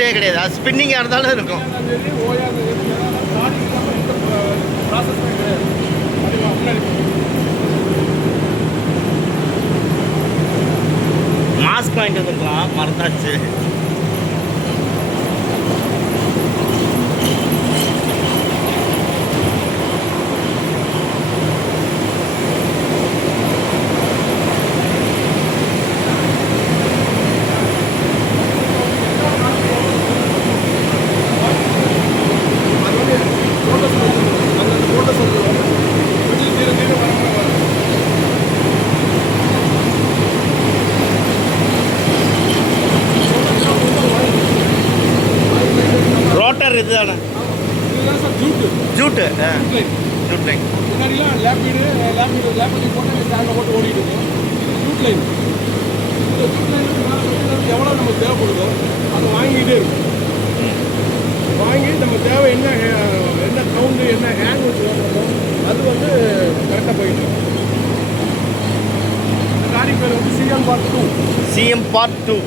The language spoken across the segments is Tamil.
இதுலேயே கிடையாது, அது ஸ்பின்னிங்காக இருந்தாலும் இருக்கும். மாஸ்க் வாங்கிட்டு வந்துருக்கலாம், மறந்தாச்சு. இதுதானே ஜூட்டு ஜூட் லைன். முன்னாடிலாம் லேப் போட்டு ஸ்டாண்டில் போட்டு ஓடிட்டு இருக்கோம். இது ஜூட் லைன். இந்த ஜூட் லைன் எவ்வளோ நமக்கு தேவைப்படுதோ அதை வாங்கிக்கிட்டே இருக்கும். வாங்கி நம்ம தேவை என்ன கவுண்டு என்ன ஹேங் வச்சு ஓடுறோமோ அது வந்து கரெக்டாக போயிட்டு இருக்கும். காடி பேர் வந்து சிஎம் பார்ட் 2. CM part 2.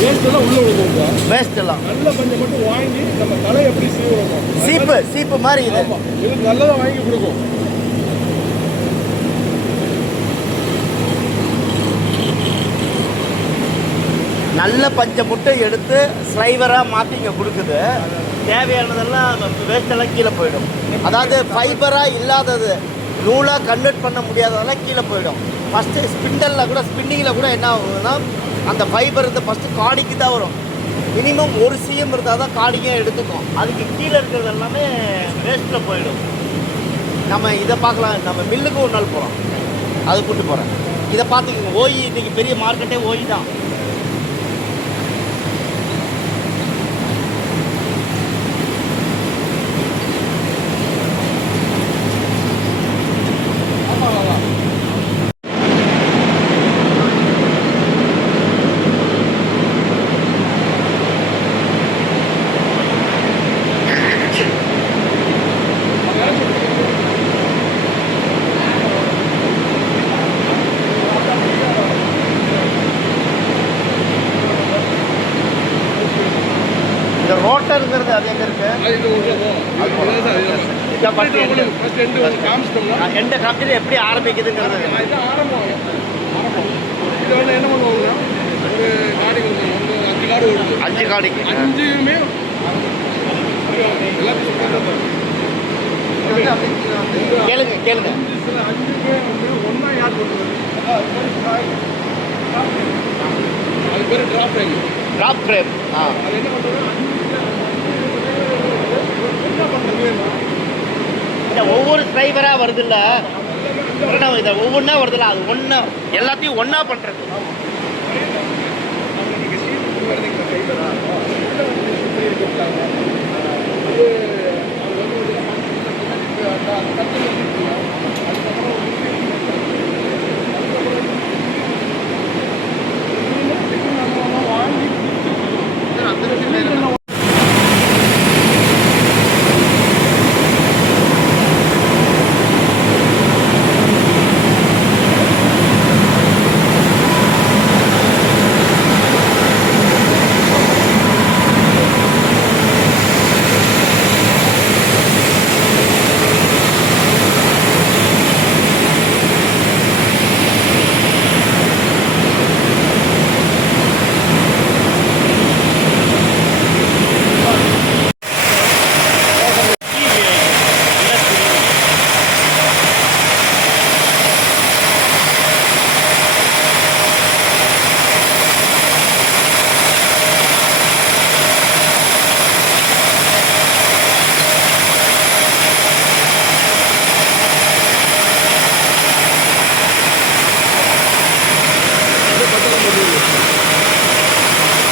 வேஸ்ட்டெல்லாம் உள்ள விழுந்துருக்கா? வேஸ்ட்டெல்லாம் நல்ல பஞ்சம் மட்டும் வாங்கி நம்ம தலை எப்படி சீவுறோம், சீப்பு மாதிரி இது. இது நல்லதாக வாங்கி கொடுக்கும். நல்ல பஞ்சை முட்டை எடுத்து ஸ்லைவராக மாற்றி இங்கே கொடுக்குது. தேவையானதெல்லாம் வேஸ்ட்டெல்லாம் கீழே போயிடும். அதாவது ஃபைபராக இல்லாதது, நூலாக கன்வெர்ட் பண்ண முடியாததெல்லாம் கீழே போயிடும். ஃபஸ்ட்டு ஸ்பின்னிங்கில் கூட என்ன ஆகுதுன்னா அந்த ஃபைபர் இருந்து ஃபஸ்ட்டு காடிக்கு தான் வரும். மினிமம் ஒரு சிஎம் இருந்தால் தான் காடிக்கே எடுத்துக்கும். அதுக்கு கீழே இருக்கிறது எல்லாமே வேஸ்ட்டில் போயிடும். நம்ம இதை பார்க்கலாம், நம்ம மில்லுக்கு ஒரு நாள் போகிறோம், அது கூப்பிட்டு போகிறேன். இதை பார்த்துக்கோங்க. ஓய் இன்றைக்கி பெரிய மார்க்கெட்டே ஓய் தான். ரோட்டருங்கிறது அது எங்கே இருக்குது? எந்த கம்பெனி எப்படி ஆரம்பிக்குதுங்கிறது ஆரம்பம். இது வந்து என்ன பண்ணுவாங்கன்னா ஒரு காடி வந்து 5 காடு ஓடுது. 5 காடிக்கு 5மே கேளுங்க. 5மே வந்து ஒன்றா யார் பண்ணுறது? அது பேர் ட்ராப் ஃப்ரேம். அது என்ன பண்ணுறது? என்ன பண்ணுறது? இந்த ஒவ்வொரு ஸ்ட்ரைவராக வருதில்ல, இதை ஒவ்வொன்றா வருதில்ல, அது ஒன்றா எல்லாத்தையும் ஒன்றா பண்ணுறது.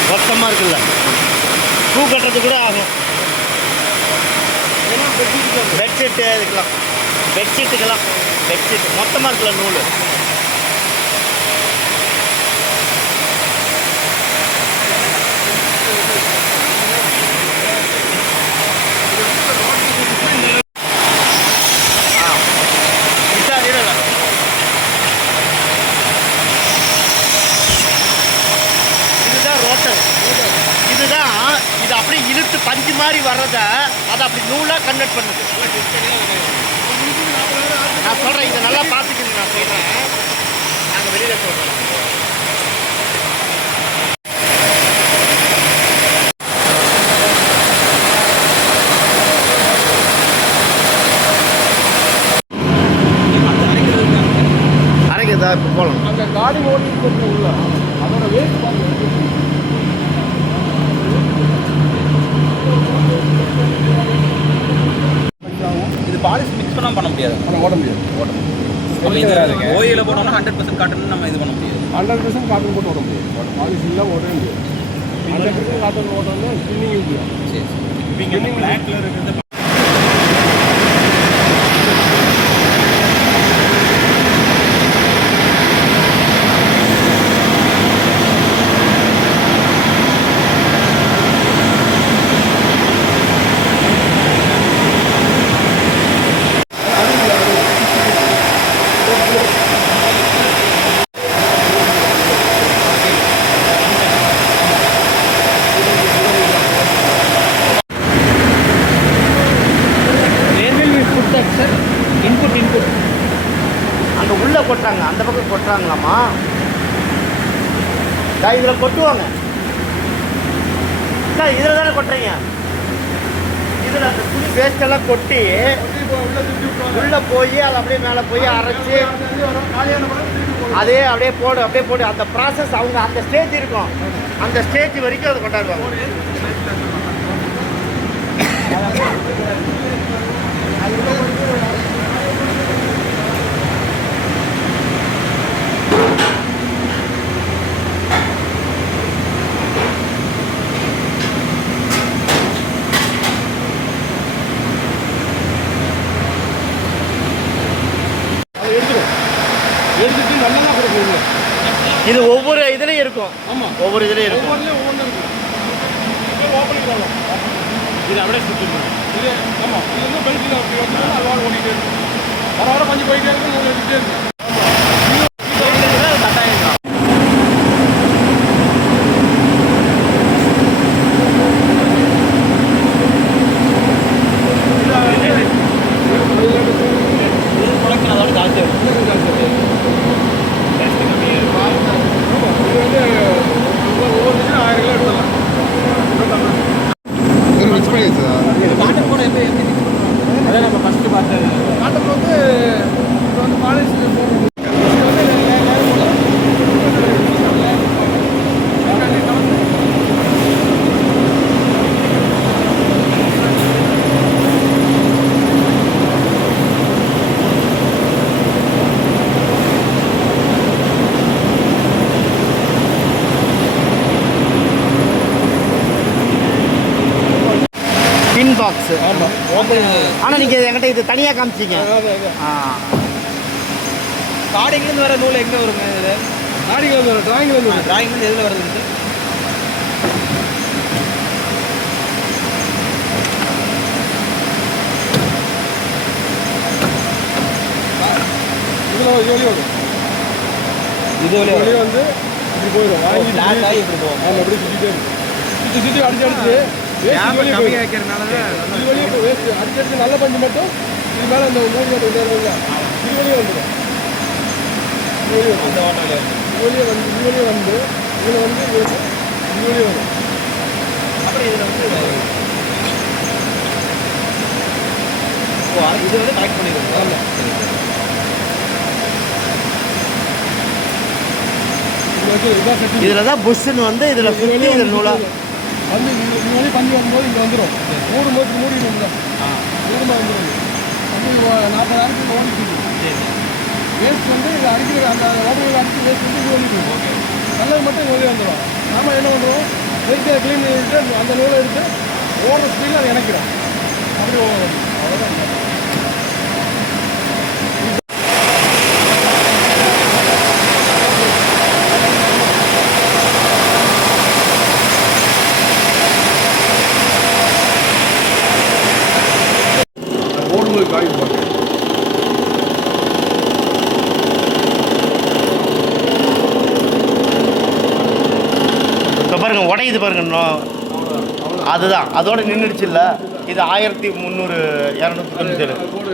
மொத்தமாக இருக்குல்ல, பூ கட்டுறது கூட ஆகும். பெட்ஷீட்டு இதுக்கெல்லாம், பெட்ஷீட் மொத்தமாக இருக்குல்ல நூல். இழுத்து பஞ்சு மாதிரி வர்றதை அதை அப்படி நூலாக கன்வெர்ட் பண்ணுது. நான் சொல்கிறேன், இதை நல்லா பார்த்துக்கணும். நான் சொல்கிறேன், நாங்கள் வெளியில் சொல்கிறோம். அரைக்குதா இப்போ போகலாம். அந்த காடி ஓடி உள்ள அதோட வேஸ்ட் இது பாலிஷ் மிக்ஸ் பண்ண முடியாது. ஓட முடியாது. ஓயில போட்டோம்னா 100% காட்டன் நம்ம இது பண்ண முடியாது. 100% காட்டன் போட்டு ஓட முடியாது. பாலிஷ் இல்லாமல் ஓடவே முடியாது. 100% காட்டன் ஓட்டோம்னா ஸ்பின்னிங் முடியும். சரி சரி. பிளாக் கலர் இருக்கிறது இன்புட் அங்கே உள்ளே கொட்டுறாங்க, அந்த பக்கம் கொட்டுறாங்களாம்மா. இதில் கொட்டுவாங்க. இதில் தானே கொட்டுறீங்க. இதில் அந்த துணி வேஸ்டெல்லாம் கொட்டி உள்ளே போய் அதை அப்படியே மேலே போய் அரைச்சி அதே அப்படியே போடு அந்த ப்ராசஸ் அவங்க அந்த ஸ்டேஜ் இருக்கும். அந்த ஸ்டேஜ் வரைக்கும் அதை கொண்டாடுவாங்க. எடுத்துட்டு நல்லா கொடுக்கணும். இது ஒவ்வொரு இதுலேயும் இருக்கும். ஆமாம், ஒவ்வொரு இதுலேயும் இருக்கும். ஒவ்வொன்றும் இருக்கும். ஓப்பனிங் ஆகும். இது அப்படியே சுற்றிடுவோம். இது ஆமாம், இது வந்து பெல்ட்டில் அப்படி வந்து அல்வாடு ஓடிட்டே இருக்கும். வர வர கொஞ்சம் போயிட்டே இருக்கும், நூறு எடுத்துகிட்டே இருக்கும். கட்டாயம் தான். அதோட ஜாஸ்தி காட்டன் கூட எப்படி அதான் நம்ம ஃபஸ்ட்டு பார்த்தது. காட்டன் வந்து இப்போ வந்து பாலிஷ் பின் பாக்ஸ். ஆமாம், ஆனால் நீங்கள் என்கிட்ட இது தனியாக காமிச்சிங்க. காடிங்லேருந்து வர நூல் எங்கே வருங்க இது? நாடிங்க வந்து டிராயிங் வந்து டிராயிங் வந்து எதில் வருது? இதில் இது வழி வரும். இது வழி வந்து இப்படி போயிடும். வாங்கி பிளாக் ஆகி இப்படி போகும். ஆமாம், அப்படி சுற்றிட்டே இருக்கும். சுற்றி அடிச்சு கம்மியாக வைக்கிறதுனால தான் இது வழியே வேஸ்ட் அடிச்சடிச்சு நல்ல பஞ்சு மட்டும் இது மேலே அந்த மூணு மட்டும் இது வழியே வந்துடும். இது வழியே அந்த ஓட்டோவில் இது வழியே வந்து இதில் வந்து இது வழியே வரும். அப்புறம் இதில் வந்து இது வந்து கனெக்ட் பண்ணிடுவோம். ஆமாம், இது வந்து இதான் கட்டி இதில் தான் புஷ்ஷுன்னு வந்து இதில் சுற்றி இதில் நூலாக வந்து இது வழி பஞ்சு வரும்போது இங்கே வந்துடும். மூடிடும்ல, மூலமாக வந்துடும். வந்து 40,000 ஓடிட்டு வேஸ்ட் வந்து இதை அடிக்கிற அந்த ஓடுகளை அடித்து வேஸ்ட் வந்து இது ஓடிட்டு நல்லது மட்டும் இது வெளியே வந்துடும். நாம என்ன பண்ணுவோம், வெயிட்டை க்ளீன் பண்ணிட்டு அந்த நூலை எடுத்து ஓடுற ஸ்பீடில் அதை இணைக்கிறோம். அப்படி அவ்வளோதான். ஓடும்போது காய் போட்டு இப்போ பாருங்க உடையுது பாருங்க. அவ்வளோதான். அதுதான் அதோட நின்றுடுச்சு இல்லை இது 1300 297 போடு